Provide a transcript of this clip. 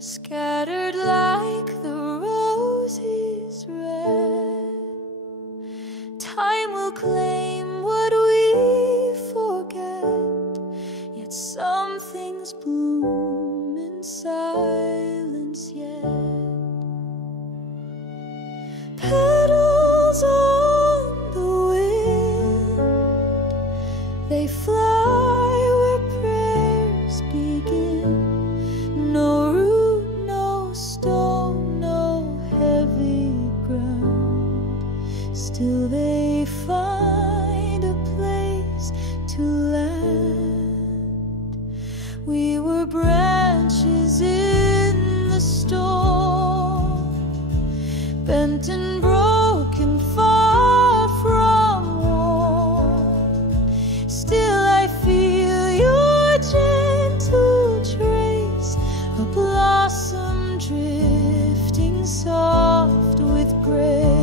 scattered like the roses red. Time will claim what we forget, yet some things bloom in silence yet. Petals on the wind, they fly where prayers begin. No root, no stone, no heavy ground, still they find a place to land. We were branches in the storm, bent and broken, far from warm. Still I feel your gentle trace, a blossom drifting soft with grace.